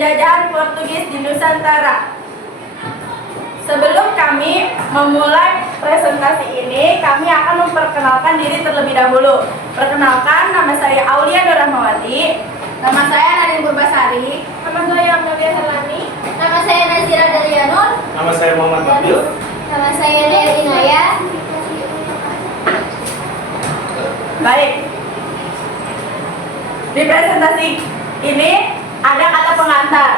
penjajahan Portugis di Nusantara. Sebelum kami memulai presentasi ini, kami akan memperkenalkan diri terlebih dahulu. Perkenalkan, nama saya Aulia Dorahmawati. Nama saya Nadine Purbasari. Nama saya Amalia Helani. Nama saya Nazira Dalianur. Nama saya Muhammad Nabil. Nama saya Lia Inaya. Baik. Di presentasi ini ada kata pengantar.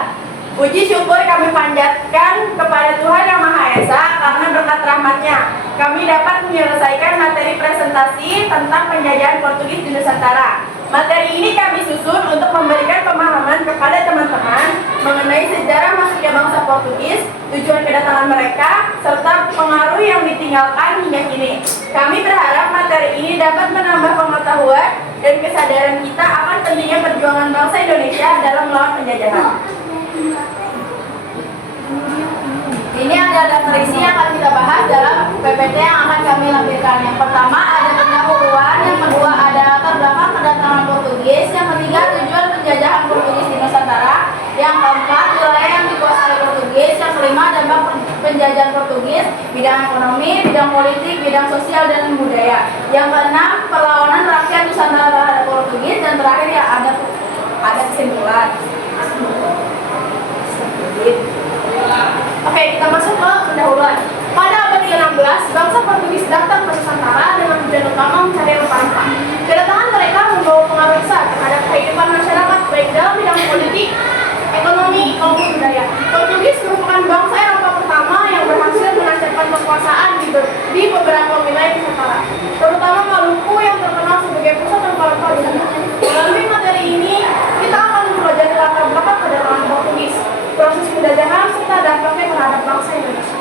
Puji syukur kami panjatkan kepada Tuhan Yang Maha Esa karena berkat rahmat-Nya kami dapat menyelesaikan materi presentasi tentang penjajahan Portugis di Nusantara. Materi ini kami susun untuk memberikan pemahaman kepada teman-teman mengenai sejarah masuknya bangsa Portugis, tujuan kedatangan mereka, serta pengaruh yang ditinggalkan hingga kini. Kami berharap materi ini dapat menambah pengetahuan dan kesadaran kita akan pentingnya perjuangan bangsa Indonesia dalam melawan penjajahan. Ini ada daftar isi yang akan kita bahas dalam PPT yang akan kami lampirkan. Yang pertama ada pendahuluan, yang kedua ada latar belakang kedatangan Portugis, yang ketiga tujuan penjajahan Portugis di Nusantara, yang keempat wilayah yang dikuasai Portugis, yang kelima dampak penjajahan Portugis, bidang ekonomi, bidang politik, bidang sosial dan budaya, yang keenam perlawanan rakyat Nusantara terhadap Portugis, dan terakhir ya ada kesimpulan. Oke, kita masuk ke pendahuluan. Pada abad ke-16, bangsa Portugis datang ke Nusantara dengan tujuan utama mencari rempah-rempah. Kedatangan mereka membawa pengaruh besar terhadap kehidupan masyarakat baik dalam bidang politik, ekonomi, maupun budaya. Portugis merupakan bangsa Eropa pertama yang berhasil menancapkan kekuasaan di beberapa wilayah Nusantara, terutama Maluku yang terkenal sebagai pusat rempah-rempah di sana. Melalui materi ini, kita akan mempelajari latar belakang kedatangan Portugis, proses penjajahan, serta dampaknya terhadap bangsa Indonesia.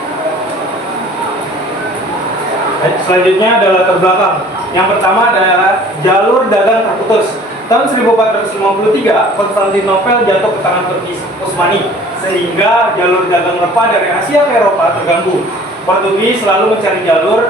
Selanjutnya adalah latar belakang. Yang pertama adalah jalur dagang terputus. Tahun 1453, Konstantinopel jatuh ke tangan Turki Utsmani, sehingga jalur dagang rempah dari Asia ke Eropa terganggu. Portugis selalu mencari jalur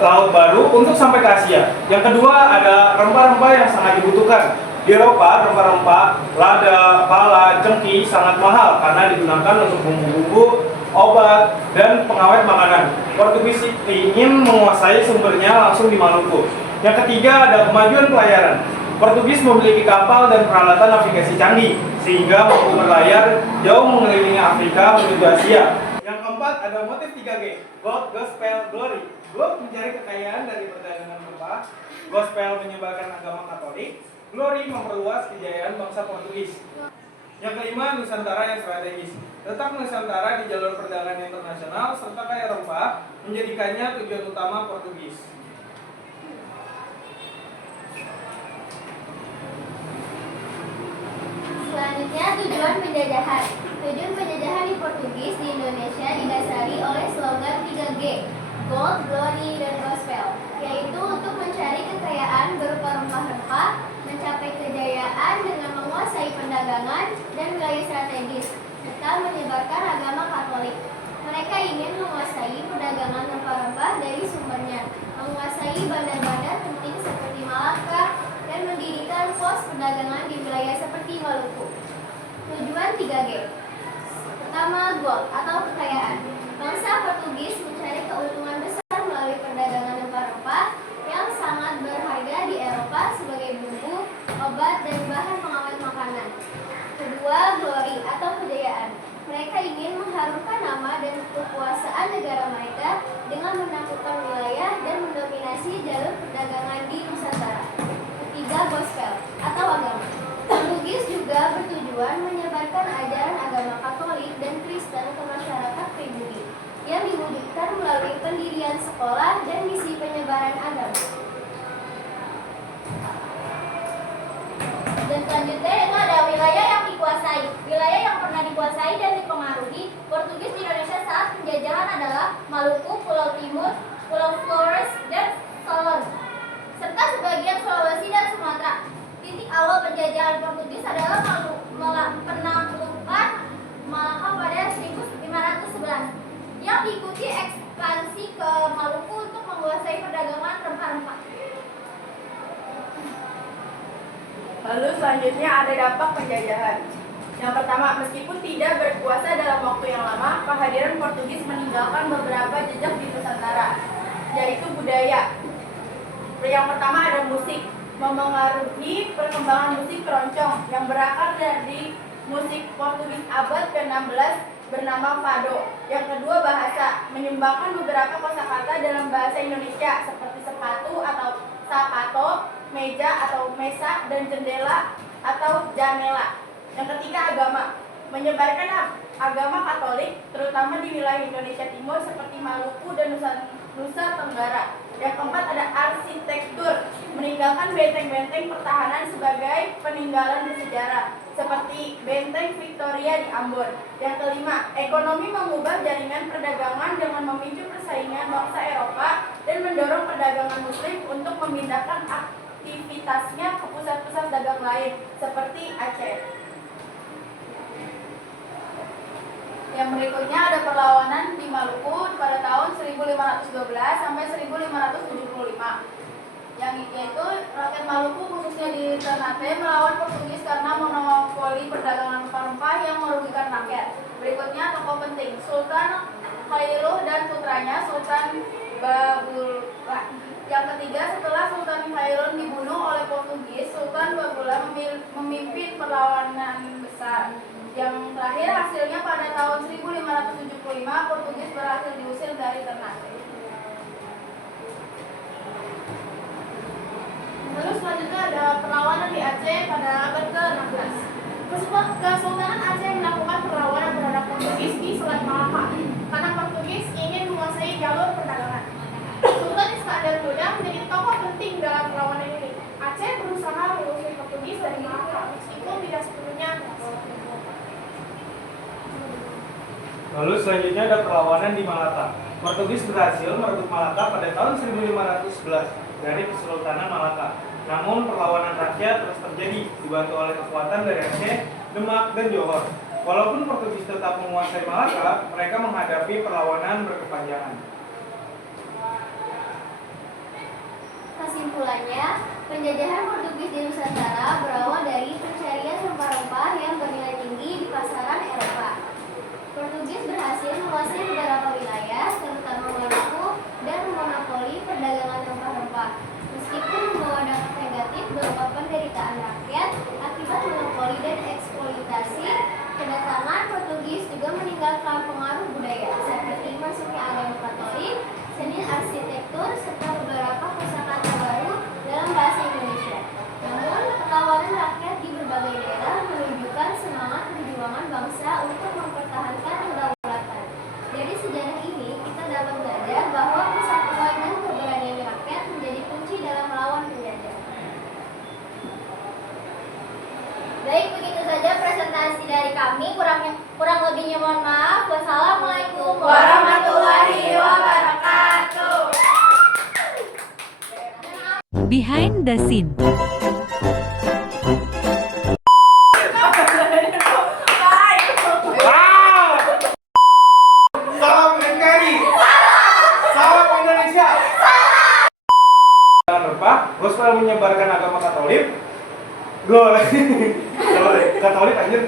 laut baru untuk sampai ke Asia. Yang kedua ada rempah-rempah yang sangat dibutuhkan. Di Eropa, rempah-rempah, lada, pala, cengkih sangat mahal karena digunakan untuk bumbu-bumbu, obat, dan pengawet makanan. Portugis ingin menguasai sumbernya langsung di Maluku. Yang ketiga ada kemajuan pelayaran. Portugis memiliki kapal dan peralatan navigasi canggih, sehingga mampu berlayar jauh mengelilingi Afrika menuju Asia. Yang keempat ada motif 3G, Gold, Gospel, Glory. Gold mencari kekayaan dari perdagangan rempah, Gospel menyebarkan agama Katolik, Glory memperluas kejayaan bangsa Portugis. Yang kelima, Nusantara yang strategis. Letak Nusantara di jalur perdagangan internasional serta kaya rempah menjadikannya tujuan utama Portugis. Selanjutnya tujuan penjajahan. Tujuan penjajahan di Portugis di Indonesia didasari oleh slogan 3G, Gold, Glory, dan Gospel, yaitu untuk mencari kekayaan berupa rempah-rempah, mencapai kejayaan dengan menguasai perdagangan dan wilayah strategis, serta menyebarkan agama Katolik. Mereka ingin menguasai perdagangan rempah-rempah dari sumbernya, menguasai bandar-bandar penting seperti Malaka, dan mendirikan pos perdagangan di wilayah seperti Maluku. Tujuan 3G. Pertama, gold atau kekayaan. Bangsa Portugis mencari keuntungan besar melalui perdagangan rempah-rempah yang sangat berharga di Eropa sebagai bumbu, obat, dan bahan pengawet makanan. Kedua, glory atau kejayaan. Mereka ingin mengharumkan nama dan kekuasaan negara mereka dengan menaklukkan wilayah dan mendominasi jalur perdagangan di Nusantara. Ketiga, gospel atau agama. Portugis juga bertujuan menyebarkan ajaran agama Katolik dan Kristen ke masyarakat pribumi yang diwujudkan melalui pendirian sekolah dan misi penyebaran agama. Dan selanjutnya itu ada wilayah yang dikuasai. Wilayah yang pernah dikuasai dan dipengaruhi Portugis di Indonesia saat penjajahan adalah Maluku, Pulau Timur, Pulau Flores, dan Solon, serta sebagian Sulawesi dan Sumatera. Titik awal penjajahan Portugis adalah penaklukan Malaka pada 1511 yang diikuti ekspansi ke Maluku untuk menguasai perdagangan rempah-rempah. Lalu selanjutnya ada dampak penjajahan. Yang pertama, meskipun tidak berkuasa dalam waktu yang lama, kehadiran Portugis meninggalkan beberapa jejak di Nusantara, yaitu budaya. Yang pertama ada musik, memengaruhi perkembangan musik keroncong yang berakar dari musik Portugis abad ke-16 bernama fado. Yang kedua bahasa, menyumbangkan beberapa kosakata dalam bahasa Indonesia seperti sepatu atau sapato, meja atau mesa, dan jendela atau janela. Yang ketiga agama, menyebarkan agama Katolik terutama di wilayah Indonesia Timur seperti Maluku dan Nusa Tenggara. Yang keempat ada arsitektur, meninggalkan benteng-benteng pertahanan sebagai peninggalan bersejarah seperti benteng Victoria di Ambon. Yang kelima, ekonomi, mengubah jaringan perdagangan dengan memicu persaingan bangsa Eropa dan mendorong perdagangan Muslim untuk memindahkan aktivitasnya ke pusat-pusat dagang lain seperti Aceh. Yang berikutnya ada perlawanan di Maluku pada tahun 1512 sampai 1575. Yang yaitu rakyat Maluku khususnya di Ternate melawan Portugis karena monopoli perdagangan rempah-rempah yang merugikan rakyat. Berikutnya tokoh penting, Sultan Khairuh dan putranya Sultan Babula. Yang ketiga, setelah Sultan Khairuh dibunuh oleh Portugis, Sultan Babula memimpin perlawanan besar. Yang terakhir hasilnya pada tahun 1575 Portugis berhasil diusir dari Ternate. Lalu selanjutnya ada perlawanan di Aceh pada abad ke-16. Kesultanan Aceh melakukan perlawanan terhadap Portugis di Selat Malaka karena Portugis ingin menguasai jalur perdagangan. Sultan Iskandar Muda menjadi tokoh penting dalam perlawanan ini. Aceh berusaha mengusir Portugis dari Malaka meskipun tidak sepenuhnya. Lalu selanjutnya ada perlawanan di Malaka. Portugis berhasil merebut Malaka pada tahun 1511 dari Kesultanan Malaka. Namun perlawanan rakyat terus terjadi dibantu oleh kekuatan dari Aceh, Demak, dan Johor. Walaupun Portugis tetap menguasai Malaka, mereka menghadapi perlawanan berkepanjangan. Kesimpulannya, penjajahan Portugis di Nusantara berawal dari pencarian rempah-rempah yang bernilai tinggi di pasaran Eropa. Portugis berhasil menguasai beberapa wilayah, terutama Maluku, dan memonopoli perdagangan rempah-rempah. Meskipun membawa dampak negatif berupa penderitaan rakyat akibat monopoli dan eksploitasi, kedatangan Portugis juga meninggalkan pengaruh budaya seperti masuknya agama Katolik, seni arsitektur, serta beberapa kosakata baru dalam bahasa Indonesia. Namun, perlawanan rakyat di berbagai daerah menunjukkan semangat perjuangan bangsa untuk mempertahankan kedaulatan. Dari sejarah ini, kita dapat belajar bahwa persatuan dan keberanian rakyat menjadi kunci dalam melawan penjajah. Baik, begitu saja presentasi dari kami. Kurang lebihnya mohon maaf. Wassalamualaikum Warahmatullahi wabarakatuh. Behind the scene. Salam NKRI. Salam Indonesia. Jangan lupa, gospel menyebarkan agama Katolik. Katolik anjir.